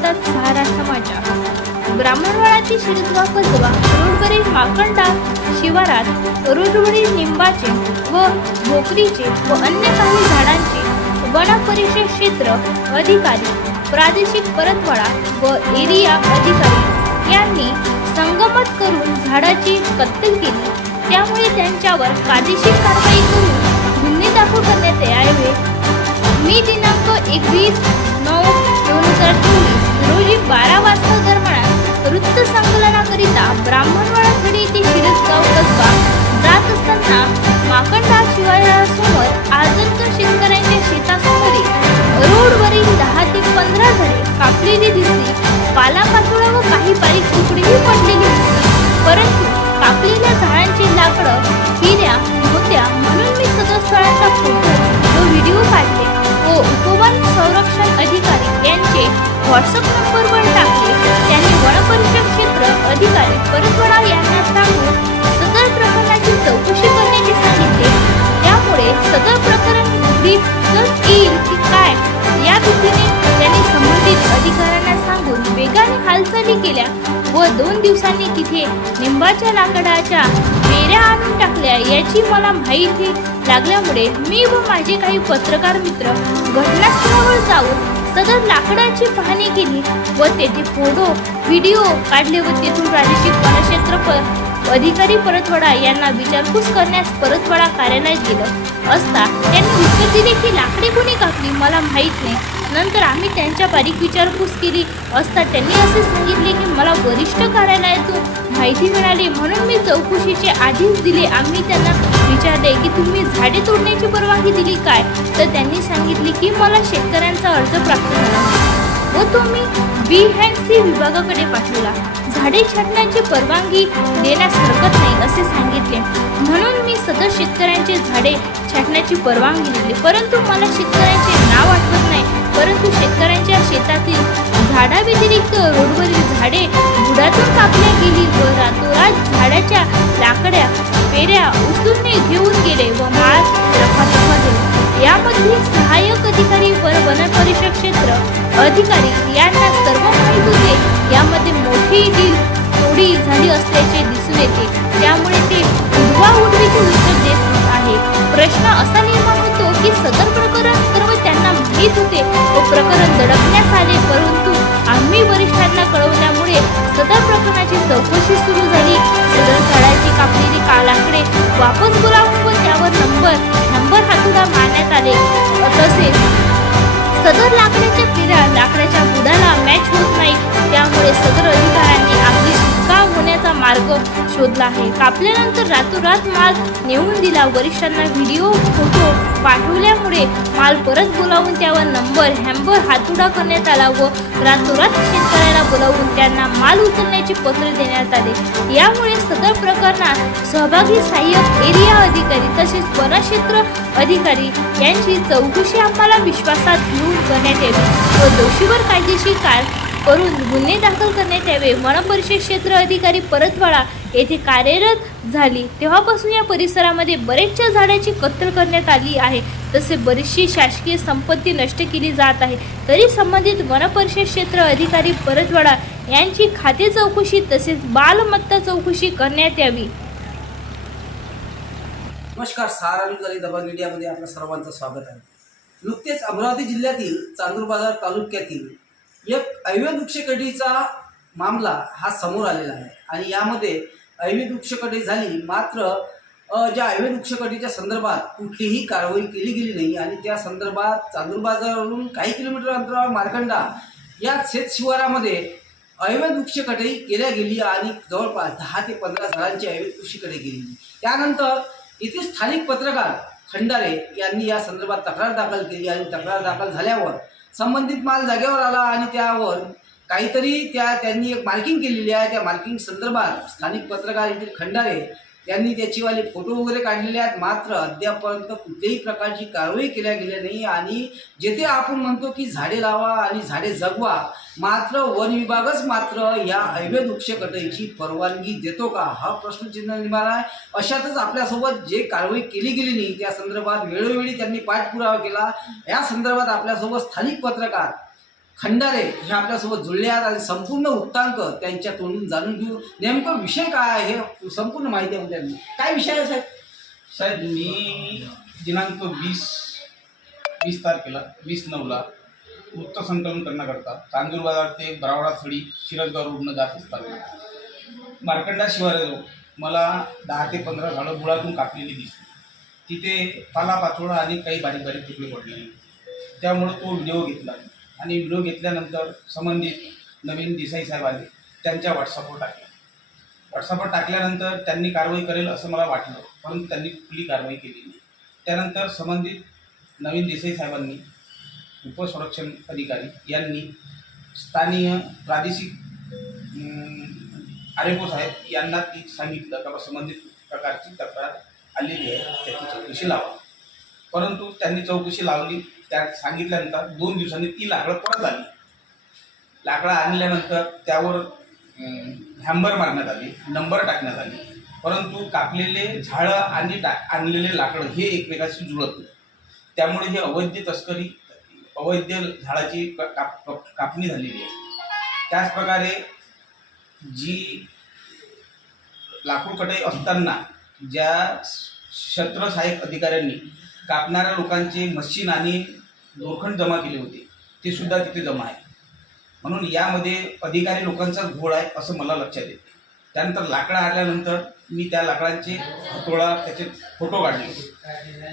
देतात सहारा समाचार ब्राह्मणवाडाची शिरसगाव कसबा रोडवरील माकंडा शिवारात रोडवरील निंबाचे व भोकरीचे व अन्य काही झाडांचे वन परिषद क्षेत्र अधिकारी प्रादेशिक परतवाडा व एरिया अधिकारी यांनी संगमत करून झाडाची कत्तल केली. त्यामुळे त्यांच्यावर कायदेशीर कारवाई करून गुन्हे दाखल करण्यात यावे. मी दिनांक एकवीस नऊ दोन हजार चोवीस. रोजी बारा वाजता दरम्यान वृत्त संकलनाकरिता ब्राह्मणवाडा खडी व्हॉट्सअप नंबरवर टाकले. त्यांनी वनपरिषद क्षेत्र अधिकारी परतवाडा यांना सांगून सदर प्रकरणाची चौकशी करण्याचे सांगितले. त्यामुळे सदर प्रकरण उघडीत येईल की काय या भीतीने त्यांनी संबंधित अधिकाऱ्यांना सांगून वेगाने हालचाली केल्या व दोन दिवसांनी तिथे निंबाच्या लाकडाच्या पेऱ्या आणून टाकल्या याची मला माहिती लागल्यामुळे मी व माझे काही पत्रकार मित्र घटनास्थळावर जाऊन सदर लाकडाची पाहणी केली व तेथे फोटो व्हिडिओ काढले व तेथून प्रादेशिक वनक्षेत्र प- अधिकारी परतवाडा यांना विचारपूस करण्यास परतवाडा कार्यालयात गेलं. असता त्यांनी उत्तर दिले की लाकडे कोणी कापली मला माहीत नाही. नंतर आम्ही त्यांच्या बारीक विचारपूस केली. असता त्यांनी असे सांगितले की मला वरिष्ठ कार्यालयातून माहिती मिळाली म्हणून मी चौकशीचे आधीच दिले. आम्ही त्यांना विचारले की तुम्ही झाडे तोडण्याची परवानगी दिली काय? तर त्यांनी सांगितले की मला शेतकऱ्यांचा अर्ज प्राप्त झाला. व तो मी बी हँड सी विभागाकडे पाठवला. झाडे छाटण्याची परवानगी देण्यास हरकत नाही असे सांगितले. म्हणून मी सदर शेतकऱ्यांचे झाडे छाटण्याची परवानगी दिली. परंतु मला शेतकऱ्यांचे नाव आठवत नाही. परंतु शेतकऱ्यांच्या शेतातील झाडाव्यतिरिक्त रोडवरील झाडे बुडातून कापल्या गेली व रातोरात झाडाच्या लाकड्या पेऱ्या उचलून घेऊन गेले व माळ रफादफा यामध्ये सहाय्यक अधिकारी व वन परिषद क्षेत्र अधिकारी यांना सर्व माहीत होते. यामध्ये मोठी डील थोडी झाली असल्याचे दिसून येते. त्यामुळे ते उडवा उडवीचे उत्तर देत आहे. प्रश्न असा निर्माण होतो की सदर प्रकरण सर्व त्यांना माहीत होते व प्रकरण दडपण्यात आले परंतु आम्ही वरिष्ठांना कळवल्यामुळे सदर प्रकरणाची चौकशी पिऱ्या बुधाला मॅच होत नाही. त्यामुळे सदर अधिकाऱ्यांनी आपली सुटका होण्याचा मार्ग शोधला आहे. कापल्यानंतर रातोरात माल नेऊन दिला. वरिष्ठांना व्हिडिओ फोटो पाठवल्यामुळे माल परत बोलावून त्यावर नंबर हॅम्बर हातुडा करण्यात आला व रातोरात शेतकऱ्याला बोलावून त्यांना माल उचलण्याचे पत्र देण्यात आले. यामुळे सदर प्रकरणात सहभागी सहाय्यक एरिया अधिकारी तसेच वनक्षेत्र अधिकारी यांची चौकशी आम्हाला विश्वासात घेऊन करण्यात यावी. व दोषीवर कायदेशीर कार करून गुन्हे दाखल करण्यात यावे वनपरिषद क्षेत्र अधिकारी परतवाडा येथे कार्यरत झाली. तेव्हापासून या परिसरामध्ये बरेचशा झाडाची कत्तल करण्यात आली आहे. तसे बरीचशी शासकीय संपत्ती नष्ट केली जात आहे. तरी संबंधित वनपरिषद क्षेत्र अधिकारी परतवाडा यांची खाते चौकशी तसेच बालमत्ता चौकशी करण्यात यावी. नमस्कार सहारा आणि दबा मीडियामध्ये आपल्या सर्वांचं स्वागत आहे. नुकतेच अमरावती जिल्ह्यातील चांदूर बाजार तालुक्यातील एक अवैध वृक्षकटीचा मामला हा समोर आलेला आहे. आणि यामध्ये ऐवी वृक्षकटी झाली मात्र ज्या ऐवी वृक्षकटीच्या संदर्भात कुठलीही कारवाई केली गेली नाही आणि त्या संदर्भात चांदूर बाजारावरून काही किलोमीटर अंतरावर मार्कंडा या शेत शिवारामध्ये अवैध वृक्षकटई केल्या गेली आणि जवळपास दहा ते पंधरा झाडांची अवैध वृक्षकटई केली त्यानंतर येथे स्थानिक पत्रकार खंडारे यांनी या संदर्भात तक्रार दाखल केली आणि तक्रार दाखल झाल्यावर संबंधित माल जागेवर आला आणि त्यावर काहीतरी त्या त्यांनी एक मार्किंग केलेली आहे. त्या मार्किंग संदर्भात स्थानिक पत्रकार येथील खंडारे त्यांनी त्याचीवाले फोटो वगैरे काढलेले आहेत. मात्र अद्यापर्यंत कुठल्याही प्रकारची कारवाई केल्या गेल्या नाही. आणि जेथे आपण म्हणतो की झाडे लावा आणि झाडे जगवा मात्र वन विभागच मात्र या अवैध वृक्षकटईची परवानगी देतो का? हा प्रश्नचिन्ह निर्माण आहे. अशातच आपल्यासोबत जे कारवाई केली गेली नाही त्या संदर्भात वेळोवेळी त्यांनी पाठपुरावा केला. या संदर्भात आपल्यासोबत स्थानिक पत्रकार खंडारे हे आपल्यासोबत जुळले आहेत आणि संपूर्ण वृत्तांक त्यांच्या तोंडून जाणून घेऊ. नेमकं विषय काय आहे हे संपूर्ण माहिती आहे त्यांनी काय विषय आहे साहेब? साहेब मी दिनांक वीस वीस तारखेला वीस नऊला वृत्तसंकलन करण्याकरता चांदूर बाजार ते बरावडा थडी शिरजगाव रोडनं जात असताना मार्कंडा शिवाराजवळ मला दहा ते पंधरा झाडं गुळातून कापलेली दिसली. तिथे पालापाचोळा आणि काही बारीक बारीक तुकडे पडलेले. त्यामुळे तो व्हिडिओ घेतला. आणि व्हिडिओ घेतल्यानंतर संबंधित नवीन देसाई साहेब आले. त्यांच्या व्हॉट्सअपवर टाकला. व्हॉट्सअपवर टाकल्यानंतर त्यांनी कारवाई करेल असं मला वाटलं परंतु त्यांनी कुठली कारवाई केली नाही. त्यानंतर संबंधित नवीन देसाई साहेबांनी उपसंरक्षण अधिकारी यांनी स्थानीय प्रादेशिक आर साहेब यांना ती सांगितलं का बा संबंधित प्रकारची तक्रार आलेली आहे त्याची चौकशी लावा. परंतु त्यांनी चौकशी लावली त्या सांगितल्यानंतर दोन दिवसांनी ती लाकडं परत आली. लाकडं आणल्यानंतर त्यावर हॅम्बर मारण्यात आली नंबर टाकण्यात आली. परंतु कापलेले झाडं आणि टाक आणलेले लाकडं हे एकमेकाशी जुळत नाही. त्यामुळे हे अवैध तस्करी अवैध झाडाची काप कापणी झालेली आहे. त्याचप्रकारे जी लाकूड कटाई असताना ज्या क्षेत्र सहाय्यक अधिकाऱ्यांनी कापणाऱ्या लोकांचे मशीन आणि लोखंड जमा केले होते. ते सुद्धा तिथे जमा आहे. म्हणून यामध्ये अधिकारी लोकांचा घोळ आहे असं मला लक्षात येते. त्यानंतर लाकडं आल्यानंतर मी त्या लाकडांचे हातोळा त्याचे फोटो काढले.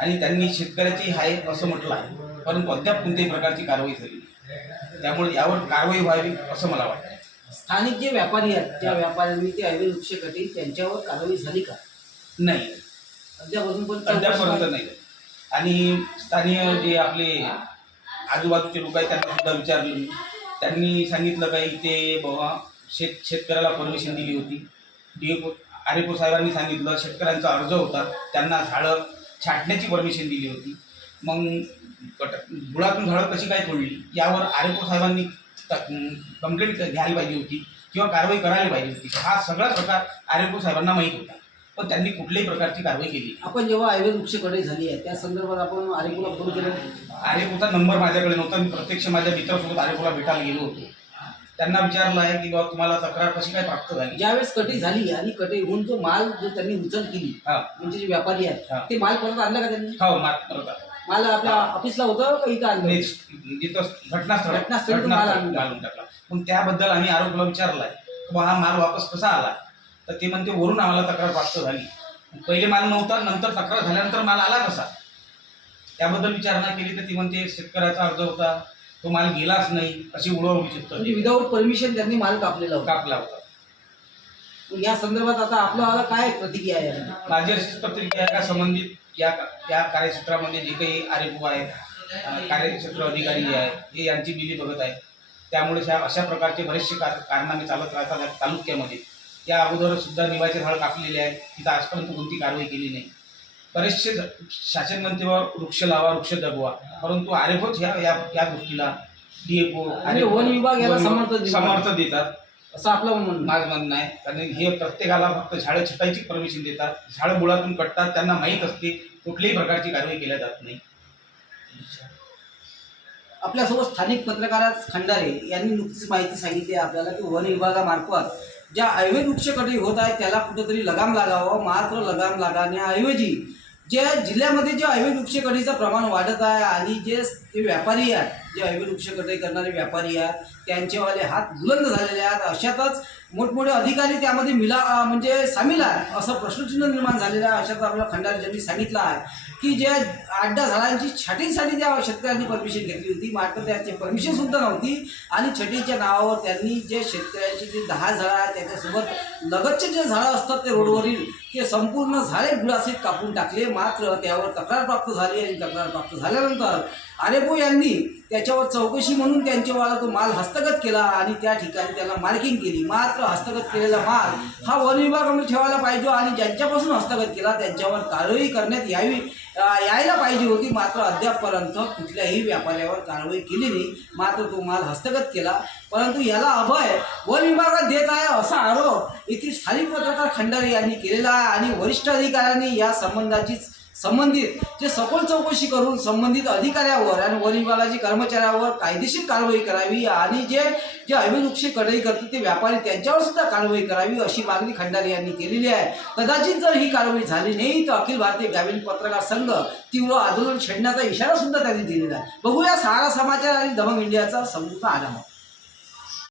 आणि त्यांनी शेतकऱ्याची आहे असं म्हटलं आहे. परंतु अद्याप कोणत्याही प्रकारची कारवाई झाली नाही. त्यामुळे यावर कारवाई व्हावी असं मला वाटतं स्थानिक जे व्यापारी आहेत त्या व्यापाऱ्यांनी ते अवैध वृक्ष त्यांच्यावर कारवाई झाली का? नाही. अद्यापासून पण अद्यापर्यंत नाही. आणि स्थानीय जे आपले आजूबाजूचे लोक आहेत त्यांना सुद्धा विचारलं मी. त्यांनी सांगितलं का इथे बाबा शेत शेतकऱ्याला परमिशन दिली होती. डी एफ आर साहेबांनी सांगितलं शेतकऱ्यांचा अर्ज होता. त्यांना झाडं छाटण्याची परमिशन दिली होती. मग कट गुळातून झाडं कशी काय तोडली? यावर आरेपूर साहेबांनी कंप्लेंट घ्यायला पाहिजे होती किंवा कारवाई करायला पाहिजे होती. हा सगळा प्रकार आर साहेबांना माहीत होता. पण त्यांनी कुठल्याही प्रकारची कारवाई केली. आपण जेव्हा अवैध वृक्ष कटाई झाली आहे त्या संदर्भात आपण आरेकुला फोन केला. आरेकोचा नंबर माझ्याकडे नव्हता मी प्रत्यक्ष माझ्या मित्रासोबत आरेकोला भेटायला गेलो होतो. त्यांना विचारलं आहे की बाबा तुम्हाला तक्रार कशी काय प्राप्त झाली? ज्यावेळेस कटाई झाली आणि कटाई होऊन जो माल जो त्यांनी उचल केली हा. म्हणजे जे व्यापारी आहेत. ते माल परत आणला का त्यांनी? हो मात करता माल आपल्या ऑफिसला होतं का इथं आणलं? जिथं घटनास्थळ घटनास्थळी माल आणून टाकला मग त्याबद्दल आम्ही आरोपला विचारलाय की बा हा माल वापस कसा आला? तर ते म्हणते वरून आम्हाला तक्रार प्राप्त झाली. पहिले माल नव्हता नंतर तक्रार झाल्यानंतर माल आला कसा? त्याबद्दल विचारणा केली तर ती म्हणते शेतकऱ्याचा अर्ज होता तो माल गेलाच नाही अशी म्हणजे दिली. विदाऊट परमिशन त्यांनी माल कापलेला होता. कापला होता. या संदर्भात आता आपल्याला काय प्रतिक्रिया आहे? माझी अशीच प्रतिक्रिया का संबंधित? या या कार्यक्षेत्रामध्ये जे काही आर एफ आहेत कार्यक्षेत्र अधिकारी जे आहेत हे यांची बिली बघत आहेत. त्यामुळे अशा प्रकारचे बरेचसे कार कारनामे चालत राहतात तालुक्यामध्ये. या अगोदर सुद्धा निवाचे झाड कापलेले आहेत. तिथं आजपर्यंत कोणती कारवाई केली नाही. बरेचसे शासन म्हणते बा वृक्ष लावा वृक्ष जगवा परंतु आर एफ ह्या या या गोष्टीला डी एफ ओ आणि वन विभाग याला समर्थन देतात. समर्थन देतात. असं आपलं म्हणणं माझं म्हणणं आहे कारण हे प्रत्येकाला फक्त झाडं छटायची परमिशन देतात. झाडं बुडातून कटतात. त्यांना माहीत असते कुठल्याही प्रकारची कारवाई केल्या जात नाही. आपल्यासोबत स्थानिक पत्रकार खंडारे यांनी नुकतीच माहिती सांगितली आहे आपल्याला की वन विभागामार्फत ज्या अवैध वृक्षकटी होत आहे त्याला कुठंतरी लगाम लागावं मात्र लगाम लागण्याऐवजी ज्या जिल्ह्यामध्ये जे अवैध वृक्षकटीचं प्रमाण वाढत आहे आणि जे व्यापारी आहेत जे अवैध वृक्षकटाई करणारे व्यापारी आहेत त्यांचेवाले हात बुलंद झालेले आहेत अशातच मोठमोठे अधिकारी त्यामध्ये मिला म्हणजे सामील आहे असं प्रश्नचिन्ह निर्माण झालेलं आहे. अशा आपल्याला खंडारे यांनी सांगितलं आहे की ज्या आठ दहा झाडांची छाटीसाठी त्या शेतकऱ्यांनी परमिशन घेतली होती. मात्र त्याची परमिशन सुद्धा नव्हती. आणि छटीच्या नावावर त्यांनी जे शेतकऱ्यांची जे दहा झाडं आहेत त्याच्यासोबत लगतचे जे झाडं असतात ते रोडवरील ते संपूर्ण झाडे गुळासीत कापून टाकले. मात्र त्यावर तक्रार प्राप्त झाली आणि तक्रार प्राप्त झाल्यानंतर आरेपो यांनी त्याच्यावर चौकशी म्हणून त्यांच्यावाला तो माल हस्तगत केला आणि त्या ठिकाणी त्याला मार्किंग केली. मात्र हस्तगत केलेला माल हा वन विभागामध्ये ठेवायला पाहिजे आणि ज्यांच्यापासून हस्तगत केला त्यांच्यावर कारवाई करण्यात यावी यायला पाहिजे होती. मात्र अद्यापपर्यंत कुठल्याही व्यापाऱ्यावर कारवाई केली नाही. मात्र तो माल हस्तगत केला. परंतु याला अभय वन विभागात देत आहे असा आरोप येथील स्थानिक पत्रकार खंडारे यांनी केलेला आहे. आणि वरिष्ठ अधिकाऱ्यांनी या संबंधाचीच संबंधित जे सखोल चौकशी करून संबंधित अधिकाऱ्यावर आणि वन विभागाच्या कर्मचाऱ्यावर कायदेशीर कारवाई करावी आणि जे जे अभिवृक्षी कढई करतात ते व्यापारी त्यांच्यावर सुद्धा कारवाई करावी अशी मागणी खंडारे यांनी केलेली आहे. कदाचित जर ही कारवाई झाली नाही तर अखिल भारतीय ग्रामीण पत्रकार संघ तीव्र आंदोलन छेडण्याचा इशारा सुद्धा त्यांनी दिलेला आहे. बघूया सारा समाचार आणि दमंग इंडियाचा संपूर्ण आढावा